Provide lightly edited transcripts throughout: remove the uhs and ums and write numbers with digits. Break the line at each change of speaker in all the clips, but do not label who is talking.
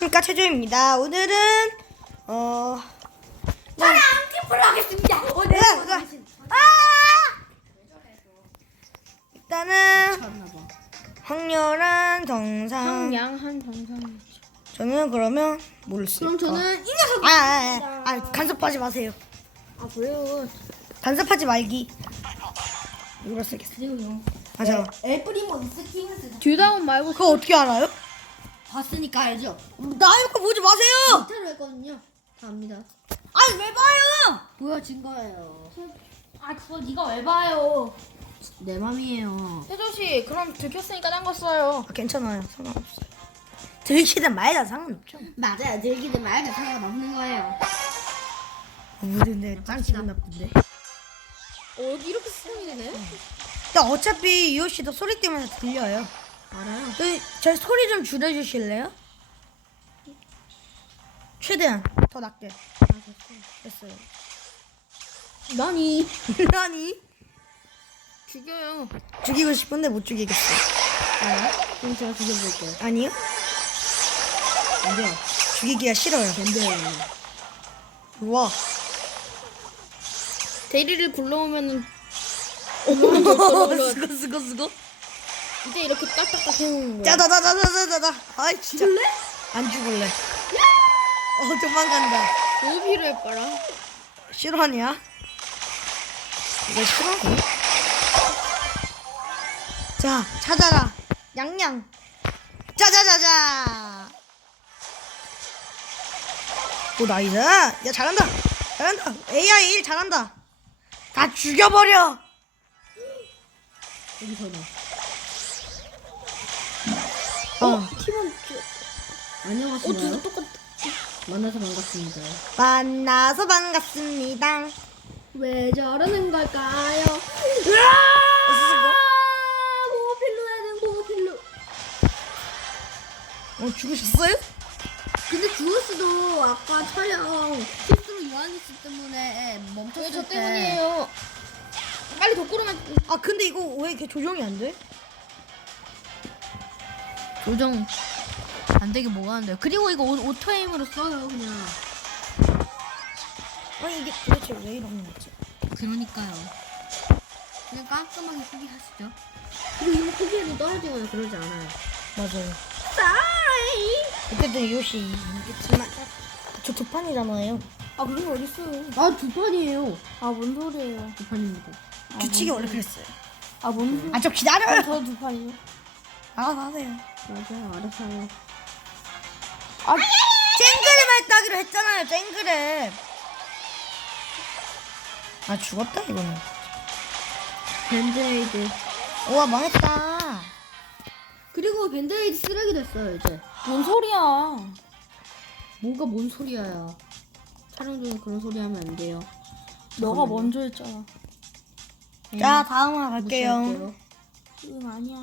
안녕하십니까, 최조입니다. 오늘은
저는 안티프를 하겠습니다.
일단은 황렬한 정상.
양한 정상.
저는 그러면 뭘 쓸까?
그럼 저는 이 녀석.
간섭하지 마세요.
아 왜요?
간섭하지 말기. 이걸 쓰겠어.
그리고요.
잠깐.
엘프리모 스팀을 쓰자.
듀다운 말고
그거 어떻게 알아요?
봤으니까 알죠.
나 이거 보지 마세요.
인터를 했거든요. 다 압니다.
아니 왜 봐요?
보여진 거예요.
아 그거 네가 왜 봐요?
내 맘이에요.
혜조씨 그럼 들켰으니까 딴 거 써요.
괜찮아요. 상관없어요. 들키든 말든 상관없죠.
맞아요. 들기든 말든 상관없는 거예요.
근데 짱 기분 나쁜데.
여기 이렇게 수정이 되네?
근데 어차피 이호 씨도 소리 때문에 들려요.
알아요.
저 소리 좀 줄여주실래요? 최대한 더 낮게. 됐어요.
나니
아니
죽여요.
죽이고 싶은데 못 죽이겠어.
그럼 제가 죽여볼게요.
아니요?
안 돼요.
죽이기가 싫어요.
밴드예요.
우와.
대리를 굴러오면은
쓰고.
이때 이렇게 딱딱딱 해놓는 거야.
짜다다다다다다. 아이 진짜. 안 죽을래. 도망간다.
뭐 필요해 봐라.
싫어하냐? 이거 싫어하니? 자, 찾아라. 양양. 짜자자자. 오, 나이스. 야, 잘한다. AI 1 잘한다. 다 죽여버려.
여기서는.
팀원
안녕하세요.
진짜 똑같다.
만나서 반갑습니다.
만나서 반갑습니다.
왜 저러는 걸까요? 보호필로.
죽으셨어요?
근데 주우스도 아까 촬영 실수로 요한니스 때문에 멈췄을
왜 저
때
때문이에요? 빨리 덕구로만
근데 이거 왜 이렇게 조정이 안 돼?
조정 안 되게 뭐가 안 돼요. 그리고 이거 오토에임으로 써요 그냥.
아니, 이게 도대체 왜 이러는 거지?
그러니까요. 그냥 깔끔하게 포기하시죠. 그리고 이거 포기해도 떨어지거나 그러지 않아요.
맞아요. 그때도 요시 이겼지만 저 두 판이잖아요.
아 그런 거 어딨어요?
아 두 판이에요.
아 뭔 소리예요?
두 판입니다.
규칙이 원래 그랬어요.
아 뭔 소리?
좀 기다려요.
저 두 판이요?
알아서 하세요.
맞아요. 알아서 해요.
쨍그랩 했다기로 했잖아요. 쨍그랩. 죽었다 이거는.
밴드에이드.
우와 망했다.
그리고 밴드에이드 쓰레기 됐어요 이제.
뭔 소리야?
뭐가 뭔 소리야. 촬영 중에 그런 소리 하면 안 돼요.
너가 먼저 했잖아.
자 다음 갈게요.
무시할게요.
응 아니야.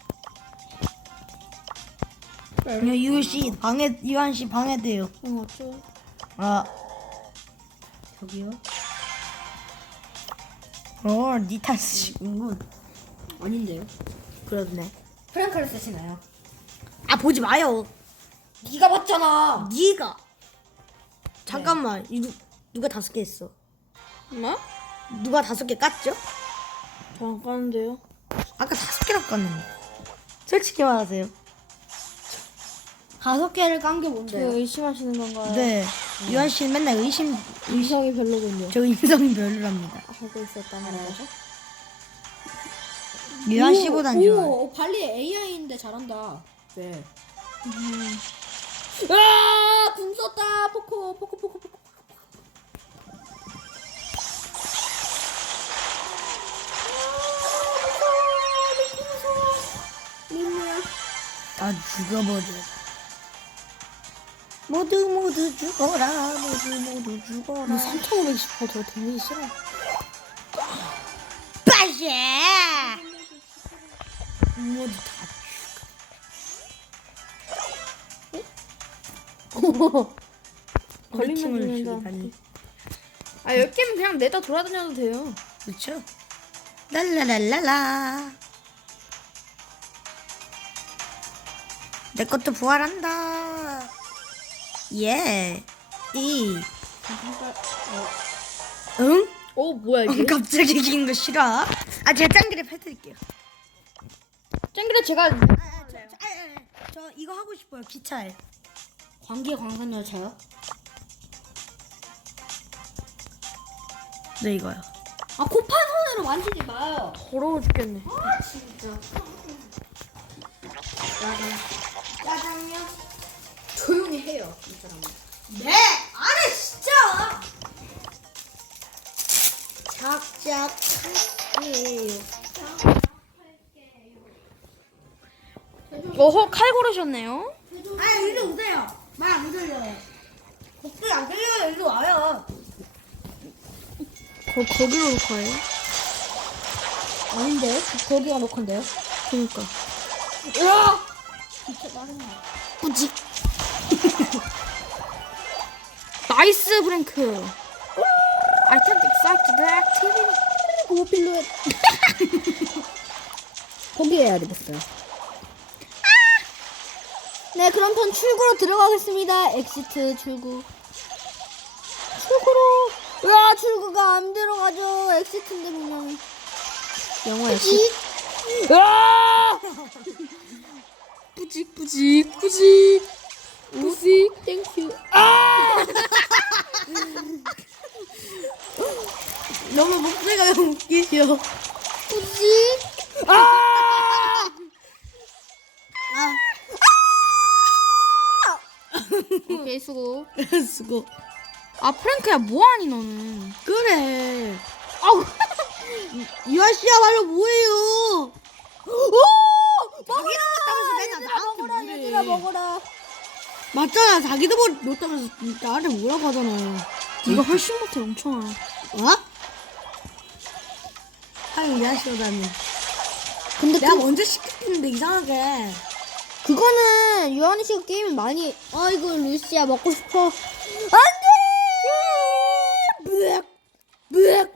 그냥 유씨 방해 유한 씨 방해돼요.
응 어쩌?
저기요?
니탄 씨.
아닌데요?
그러네.
프랭크를 쓰시나요?
보지 마요.
네가 봤잖아.
네가. 잠깐만. 누가 5개 했어?
뭐?
누가 5개 깠죠?
저안 까는데요.
아까 5개라고 깠는데. 솔직히 말하세요.
5개를 깐 게
저
뭔데요?
의심하시는 건가요?
네. 유한 씨는 맨날
의성이 별로군요.
저 인성이 별로랍니다.
하고 있었다는 거죠?
유한 씨보단 좋아요.
오, 발리 AI인데 잘한다. 네. 궁 썼다. 포코.
다 죽어버려. 모두 죽어라. 모두 죽어라.
3528 저 데미지 싫어.
빠시! 모두 다 죽어. 우리
걸리면
팀을
죽는다.
죽이다니.
10개면 그냥 내다 돌아다녀도 돼요.
그렇죠? 랄라랄라라. 내 것도 부활한다. 예. 이. 응?
뭐야 이게?
갑자기 긴 거 싫어? 아 제가 짱그랩 해드릴게요.
짱그래 제가
저 이거 하고 싶어요. 기차에.
광기의 광선 열차요?
네 이거요.
아 코판 손으로 만지지 마요.
더러워 죽겠네.
아 진짜. 짜장면. 조용히 해요 이 사람은.
네. 아니 진짜. 작작할게요.
어허 칼 고르셨네요.
아 이리 오세요. 말 안 들려요. 목소리 안 들려요. 이리 와요.
거기로 놓고요.
아닌데 거기가 녹화인데요?
그러니까.
뿌직.
나이스 브랭크. I can't excite the activity.
고필로에. 포기해야 되겠어요. 네, 그럼 전 출구로 들어가겠습니다. 엑시트 출구. 출구로. 으아, 출구가 안 들어가죠. 엑시트인데 분명히. 영어 엑시트.
으아! 뿌직 뿌직 뿌직 뿌직 땡큐.
너무 목소리가 너무 웃기죠.
뿌지.
오케이 수고.
수고.
아 프랭크야 뭐하니 너는?
그래.
아우.
유아 씨야말로 뭐예요? 자기도 못하면서 맨날 나한테
먹어라,
뭐래.
얘들아, 먹어라.
맞잖아. 자기도 못하면서 나한테 뭐라고 하잖아요.
네가 훨씬 못해 멍청아.
어? 하긴 유아 씨보다는.
근데
내가 먼저 시켰는데 이상하게.
그거는 유한이 씨가 게임을 많이. 아이고 루시야 먹고 싶어. 안돼.
뮤엑.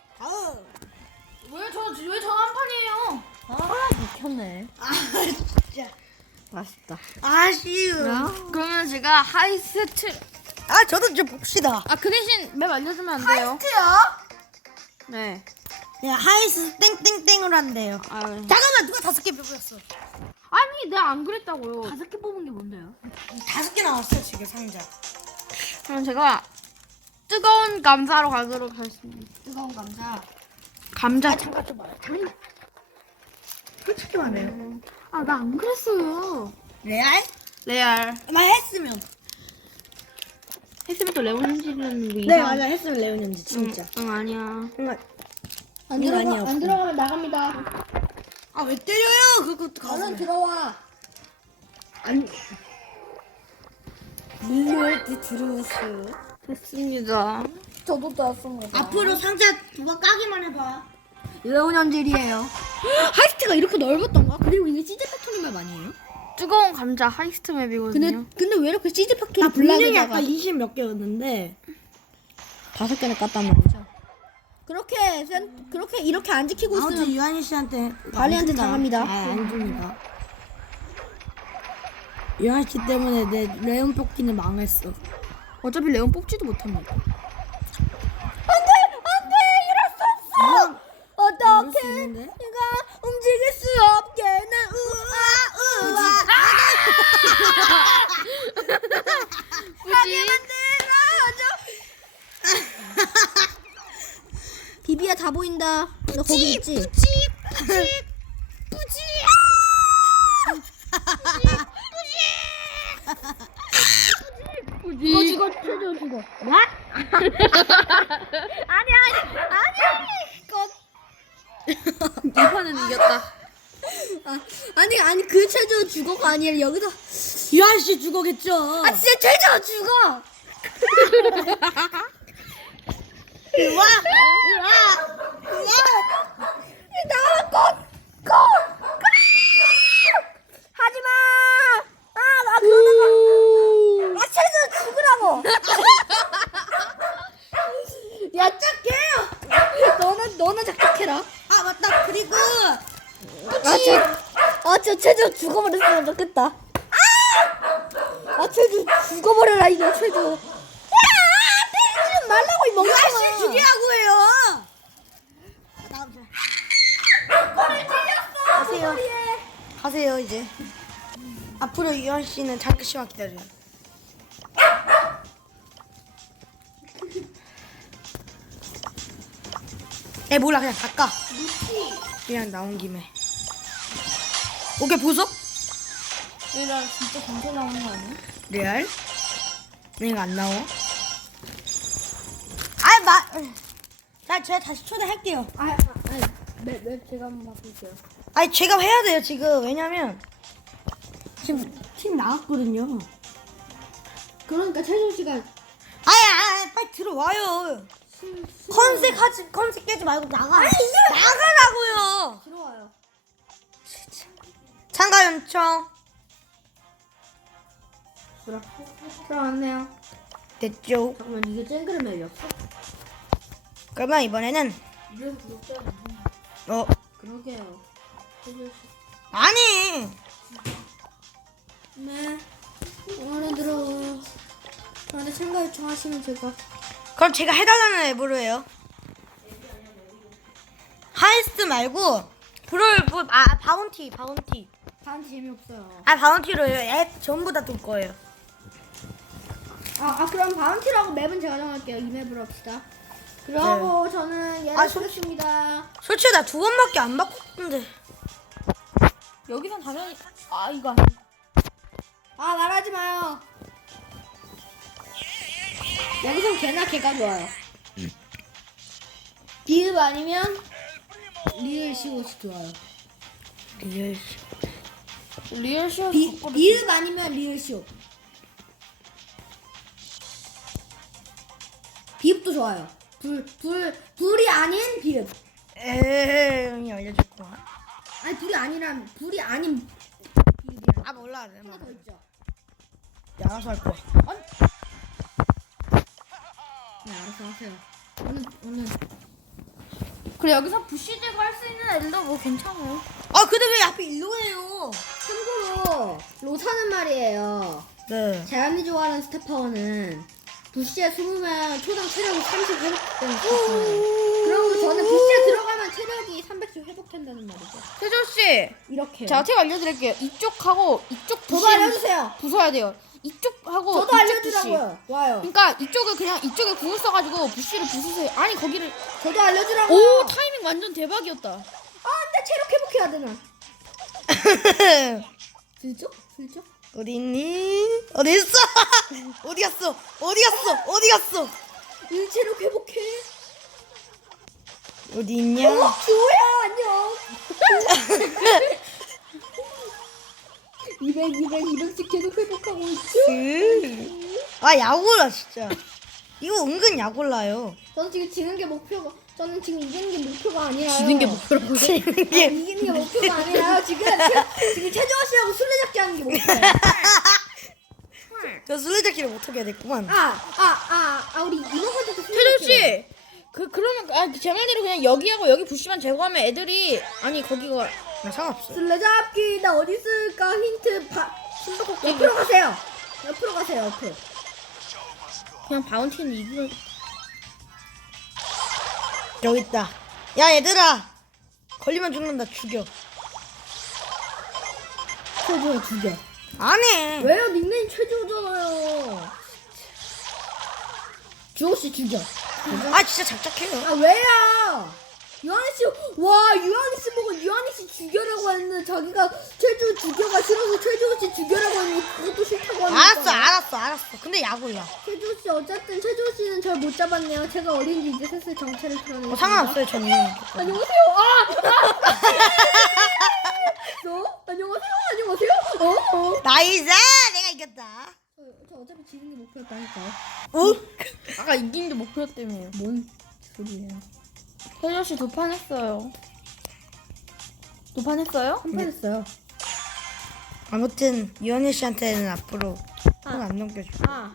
왜 저 한 판이에요?
아 미쳤네.
아 진짜.
맛있다.
아쉬워.
그러면 제가 하이세트.
아 저도 좀 봅시다.
아 그 대신 맵 알려주면 안 돼요?
하이스트요?
네.
야 하이스 땡땡땡으로 한대요.
아
잠깐만 누가 5개 뽑았어?
아니 내가 안 그랬다고요.
5개 뽑은 게 뭔데요?
5개 나왔어 지금 상자.
그럼 제가 뜨거운 감자로 가도록 하겠습니다.
뜨거운 감자.
감자.
잠깐 좀 말해. 솔직히 말해요.
아 나 안 그랬어요.
레알?
레알.
했으면.
했으면 또 레몬 현실은 뭐
네
이상.
맞아 했으면 레온인지 진짜.
응 아니야.
안
이거 아니에요.
안 들어가면 나갑니다.
아 왜 때려요? 그것도
얼른
가슴에.
들어와.
아니. 밀로에트 들어왔어요.
됐습니다.
저도 나왔습니다.
앞으로 상자 2번 까기만 해봐.
레온 현질이에요. 하이스트가 이렇게 넓었던가? 그리고 이게 CJ 팩토리 맵 아니에요?
뜨거운 감자 하이스트 맵이거든요.
근데 왜 이렇게 CJ 팩토리
나 분명히
블락에다가
아까 20 몇 개였는데
5개나 깠단 말이죠. 그렇게 이렇게 안 지키고
아무튼
있으면
유한이 씨한테
발리한테 당합니다.
안 줍니다. 유한 씨 때문에 내 레온 뽑기는 망했어.
어차피 레온 뽑지도 못합니다.
이건 모를
어떻게
수 있는데?
내가 움직일 수 없게 난 우아
굳이
비비야 다 보인다. 너 거기 있지? 죽어 죽어.
이 판은 이겼다.
아니 그 최저 죽어가 아니라 여기서
유한 씨 죽어겠죠?
아 진짜 최저 죽어.
와!
하지마. 나 그러다가 아 최저 죽으라고. 야 짝해. 너는 작작해라.
아 맞다. 그리고
진짜 최저 죽어버렸으면 좋겠다. 최저 죽어버려라 이거 최주. 야 때리지 말라고 이 멍청아.
유한씨 죽이라고 해요. 가세요. 가세요 이제. 앞으로 유한 씨는 잠시만 기다려요. 몰라 그냥 닦아. 그냥 나온 김에. 오케이 보석?
얘들아 진짜 검사 나오는 거 아니야?
레알? 내가 안 나와? 자 제가 다시 초대할게요.
맵 제가 한번 바꿀게요.
제가 해야 돼요 지금. 왜냐면 지금 팀 나갔거든요.
그러니까 최준 씨가
빨리 들어와요. 컨셉 깨지 말고 나가. 나가라고요.
들어와요.
참가 요청.
들어왔네요.
됐죠.
잠깐만 이게 쨍그레 맵이었어?
그러면 이번에는
이래서 구독자 그러게요. 최준 씨.
아니.
네. 안에 들어와. 안에 참가 요청하시면 제가.
그럼 제가 해달라는 앱으로 해요. 하이스트 말고 바운티.
다한테 재미없어요.
바운티로 해요. 앱 전부 다 둘 거예요.
그럼 바운티라고 맵은 제가 정할게요. 이 맵으로 합시다. 그러고 저는 얘를 쓰겠습니다.
솔직히 나 2번밖에 안 바꿨는데.
여기선 당연히 이거 아니야.
말하지 마요. 여기선 걔나 걔가 좋아요. 비읍 아니면 리을 시옷이 좋아요.
리얼 쇼
비읍 아니면 리을 시옷. 비읍도 좋아요. 불이 아닌 비읍.
형이 알려줬구만.
아니 불이 아니란 불이 아닌 비읍이야.
몰라.
하나 더 있죠.
알아서 할 거야.
네 알아서 하세요. 오늘
그래 여기서 부시 제거할 수 있는 애들도 뭐 괜찮아요.
근데 왜 앞에 일로 해요?
참고로 로사는 말이에요.
네.
재환이 좋아하는 스타파워는 부시에 숨으면 초당 체력이 30 회복되는 스타파워예요. 그러고 저는 부시에 들어가면 체력이 300씩 회복된다는 말이죠.
세조 씨,
이렇게.
제가 팁 알려드릴게요. 이쪽하고 이쪽
저도
부시
알려주세요.
부숴야 돼요. 이쪽하고
저도
이쪽
알려주라고요. 와요.
그러니까 이쪽을 그냥 이쪽에 궁을 써가지고 부시를 부수세요. 아니 거기를
저도 알려주라고요.
오 타이밍 완전 대박이었다.
근데 체력 회복해야 되나? 슬쩍?
어디 있니? 어디 있어? 어디 갔어?
체력 회복해.
어디 있냐?
주호야 안녕. 200씩 계속 회복하고 있죠.
야골라 진짜. 이거 은근 야골라요.
저는 지금 지는 게 목표가. 저는 지금 이기는 게 목표가 아니라요.
지는 게 목표라고.
이기는 게 목표가 아니라요. 지금 최정화 씨하고 술래잡기 하는 게 목표예요.
저 술래잡기를 못하게 해야 됐구만.
우리 이모한테도
세조 씨, 그러면 제 말대로 그냥 여기하고 여기 부시만 제거하면 애들이 거기가
나 상관없어.
술래잡기 나 어디 있을까? 힌트 옆으로 가세요. 옆으로.
그냥 바운티는 이기고.
여기 있다. 야 얘들아, 걸리면 죽는다. 죽여.
최주호 죽여.
아니.
왜요? 닉네임 최주호잖아요. 주호 씨 죽여.
진짜 작작해요.
왜요? 유한이 씨 보고 유한이 씨 죽여라고 했는데 자기가 최주호 죽여가 싫어서 최주호 씨 죽여라고 했는데 그것도 싫다고 하니까.
알았어. 근데 야골라.
최주호 씨 어쨌든 최주호 씨는 절 못 잡았네요. 제가 어린지 이제 슬슬 정체를 드러내고.
상관없어요 저는.
안녕하세요. 안녕하세요.
나이스. 내가 이겼다.
저 어차피 지는 게 목표였다니까요.
아까 이긴 게 목표였다며.
뭔 소리예요?
세조 씨 도판했어요. 도판했어요?
한판 했어요.
아무튼 유한이 씨한테는 앞으로 손안 넘겨줘.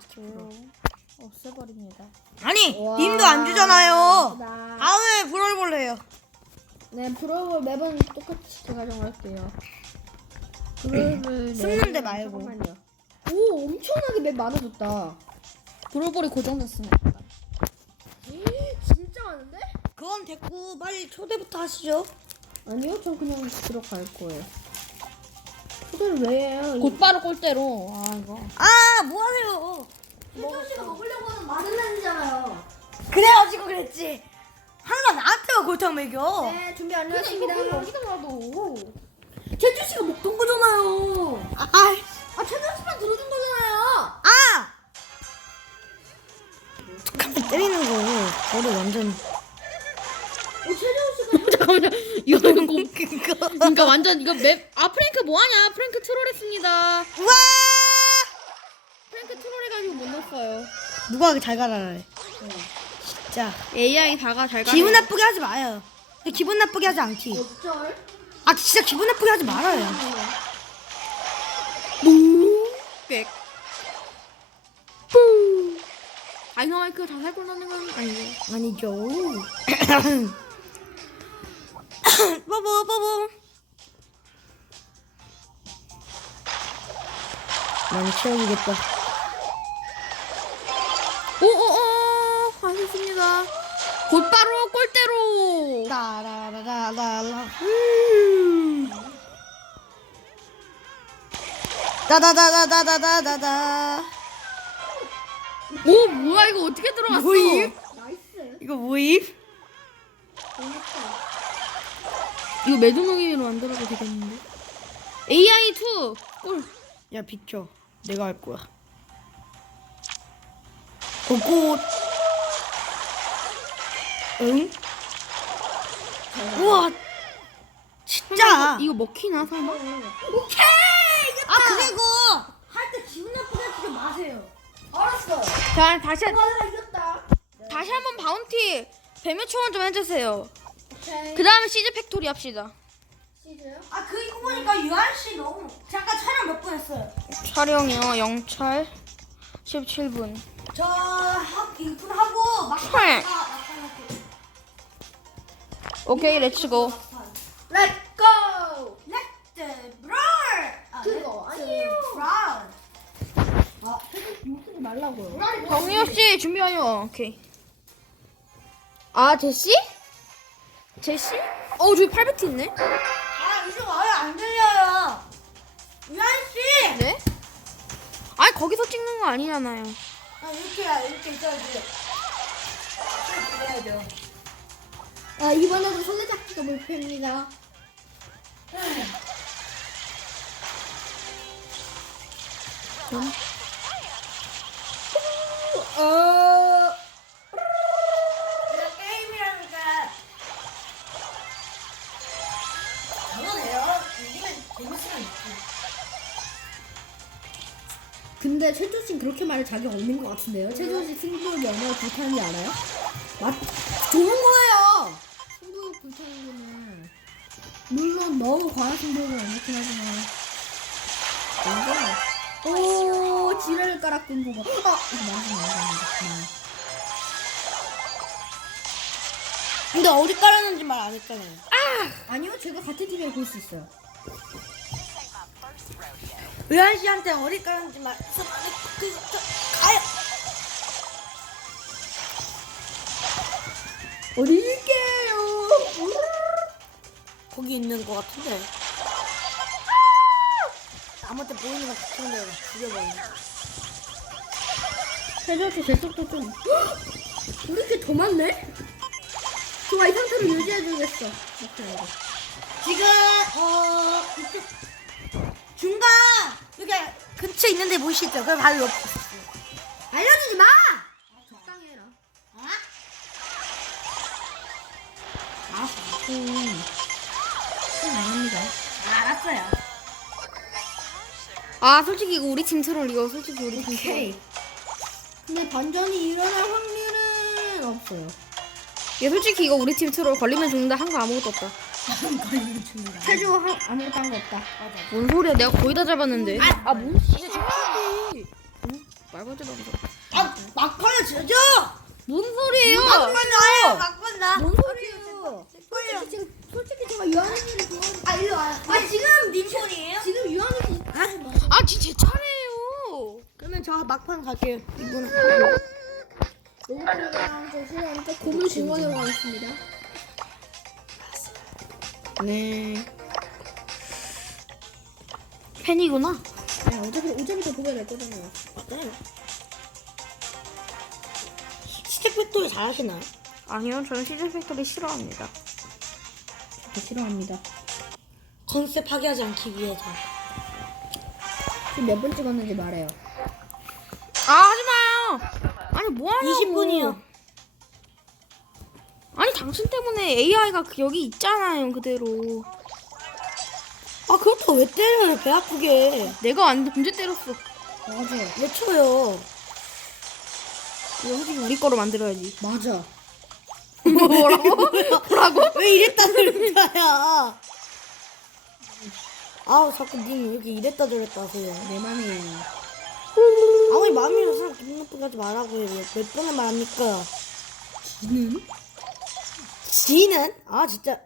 없애버립니다.
아니
와.
님도 안 주잖아요.
나.
다음에 브롤볼 해요.
네, 프로볼 맵은 똑같이 제가 정할게요. 프로볼
숨는데 말고.
잠깐만요. 오 엄청나게 맵 많아졌다.
브로볼이 고정됐습니다.
진짜 많은데?
그건 됐고 빨리 초대부터 하시죠.
아니요, 전 그냥 들어갈 거예요. 초대를 왜 해요?
곧바로 골대로. 아 이거.
아 뭐하세요?
태준 씨가 먹으려고 하는 마들렌이잖아요.
그래가지고 그랬지. 항상 나한테만 골탕 먹여.
네, 준비 완료했습니다.
그냥 이거 여기다 놔도.
태준 씨가 먹던 거잖아요.
아,
태준 씨만 들어준 거잖아요.
아! 툭하면 때리는 거 저를 완전
태준 씨가
잠깐만요. 이거 꼭.
그거.
그러니까 완전 이거 맵. 아 프랭크 뭐하냐? 프랭크 트롤했습니다.
와!
프랭크 트롤해가지고 못 넣었어요.
누가 잘 가라래. 진짜
AI 다가 잘 가.
기분 나쁘게 하지 마요. 기분 나쁘게 하지 않기.
어쩔?
아 진짜 기분 나쁘게 하지 말아요.
백. 다이너마이크 자살골 넣는 건 아니죠.
아니죠. 뽀뽀. 많이 채워주겠다.
오오오 하셨습니다. 곧바로 골대로.
따라라라라라. 다다다다다다다다.
오 뭐야 이거 어떻게 들어갔어?
뭐임?
나이스.
이거 뭐임?
이거 매듭무기로 만들어도 되겠는데? AI2 골.
야 비켜. 내가 할 거야. 벚꽃. 응? 우와. 진짜.
이거 먹히나 설마?
오케이. 이겼다. 아 그리고 할 때 기분 나쁘게 하지 마세요.
알았어.
자 다시
내가 이겼다.
다시 한번 바운티 뱀의 초원 좀 해주세요.
오케이.
그 다음에 시즈 팩토리 합시다.
시즈요?
아 그거 보니까 유한 씨 너무 잠깐 촬영 몇 분 했어요?
촬영이요 영찰 17분.
저 이분 하고
헐. 오케이 렛츠고.
Let's go.
렛츠 브롤.
그거 아니에요. 욕쓰지 말라고요.
정유씨 준비 완료. 오케이. 아 제시? 제시? 저기 800티 있네.
아 이제 와요 안 들려요. 유한 씨.
네? 아니 거기서 찍는 거 아니잖아요.
아 이렇게 있어야지. 그래야죠.
이번에도 손레잡기가 목표입니다.
이거 게임이라니까. 저거네요. 이기면 재밌으면 있지.
근데 최준 씨 그렇게 말할 자격 없는 것 같은데요? 최준 씨 승부욕이 얼마나 불타는지 알아요? 좋은 거예요. 승부욕 불타는 거는 물론 너무 과한 승부욕은 안 좋긴 하지만. 오 지랄 가락군 보고. 이거 맞아.
근데 어디 깔았는지 말 안 했잖아요.
아니요, 제가 같은 TV에 볼 수 있어요.
유한 씨한테 어디 깔았는지 말. 가요.
어디 있게요?
거기 있는 것 같은데. 아무한테 보이는 거 붙이는데 죽여버리네.
최준 씨 제속도 좀. 우리 게 더 많네? 좋아, 이 상태로 유지해주겠어.
지금 이쪽 중간 여기 근처에 있는데 보이시죠? 그걸 바로 옆에 있어요.
알려주지 마! 적당히 해라.
나갑니다.
알았어요.
아 솔직히 이거 우리 팀 트롤 이거 솔직히 우리 팀 트롤.
오케이. 근데 반전이 일어날 확률은 없어요.
얘 솔직히 이거 우리 팀 트롤 걸리면 죽는다 한 거 아무것도 없다.
걸리면 죽는다.
최주 아무것도 한 거 없다.
뭔 소리야 내가 거의 다 잡았는데. 뭔 진짜 잡았지. 응? 말하지 마.
막걸리 주죠.
뭔 소리예요?
막걸리 막걸리 나.
뭔 소리예요? 솔직히 제가 유한이를 좋아하는.
아 일로 와요. 아 지금 님 손이에요?
지금 유한이
아 진짜 제 차례예요.
저 막판 갈게요. 이분은.
로봇이랑 저 싫어하니까 고물 증원으로 가겠습니다.
네. 팬이구나.
네, 어차피 더 보게 될 거잖아요.
맞아요. 스택 팩토리 잘하시나요?
아니요, 저는 시즌 팩토리 싫어합니다.
저 싫어합니다.
컨셉 파괴하지 않기 위해서.
지금 몇 번 찍었는지 말해요.
아, 하지 마요. 아니 뭐 하냐고.
20분이요.
아니 당신 때문에 AI가 여기 있잖아요, 그대로.
아 그렇다고 왜 때려요? 배 아프게.
내가 완전 언제 때렸어.
맞아.
왜 쳐요?
이거 솔직히 우리 거로 만들어야지.
맞아.
뭐라고? 뭐라고?
왜 이랬다 저랬다야? 아우 자꾸 님 이렇게 이랬다 저랬다 하세요.
내 맘이에요.
아무리 마음이라서 사람 기분 나쁘게 하지 말라고요. 몇 번을 말합니까?
지는?
지는? 아 진짜